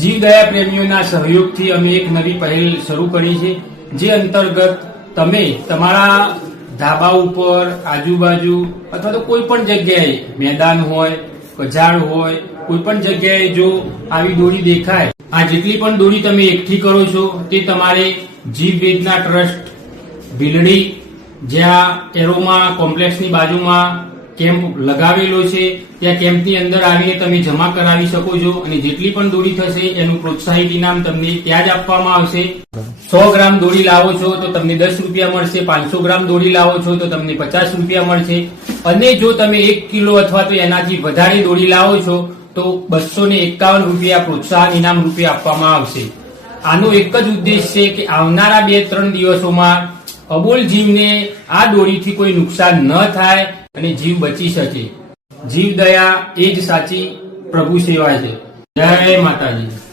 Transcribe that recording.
જીવદયા પ્રેમીઓના સહયોગથી અમે એક નવી પહેલ શરૂ કરી છે, જે અંતર્ગત તમે તમારા ધાબા ઉપર, આજુબાજુ અથવા તો કોઈ પણ જગ્યાએ, મેદાન હોય, ઝાડ હોય, કોઈ પણ જગ્યાએ જો આવી દોરી દેખાય, આ જેટલી પણ દોરી તમે એકઠી કરો છો તે તમારે જીવ વેદના ટ્રસ્ટ ભીલડી, જ્યાં એરોમા કોમ્પ્લેક્સની બાજુમાં કેમ્પ લગાવેલો છે, ત્યાં કેમ્પની અંદર આવીને તમે જમા કરાવી શકો છો અને જેટલી પણ દોરી થશે એનું પ્રોત્સાહિત ઇનામ તમને ત્યાં જ આપવામાં આવશે. 100 ગ્રામ દોરી લાવો છો તો તમને 10 રૂપિયા મળશે, 500 ગ્રામ દોરી લાવો છો તો તમને 50 રૂપિયા મળશે, અને જો તમે 1 કિલો અથવા તો એનાથી વધારે દોરી લાવો છો તો 251 રૂપિયા પ્રોત્સાહન ઇનામ રૂપે આપવામાં આવશે. આનો એક જ ઉદ્દેશ છે કે આવનારા 2-3 દિવસોમાં અબોલ જીવને આ દોરીથી કોઈ નુકસાન ન થાય અને જીવ બચી શકે. જીવદયા એ જ સાચી પ્રભુ સેવા છે. જય માતાજી.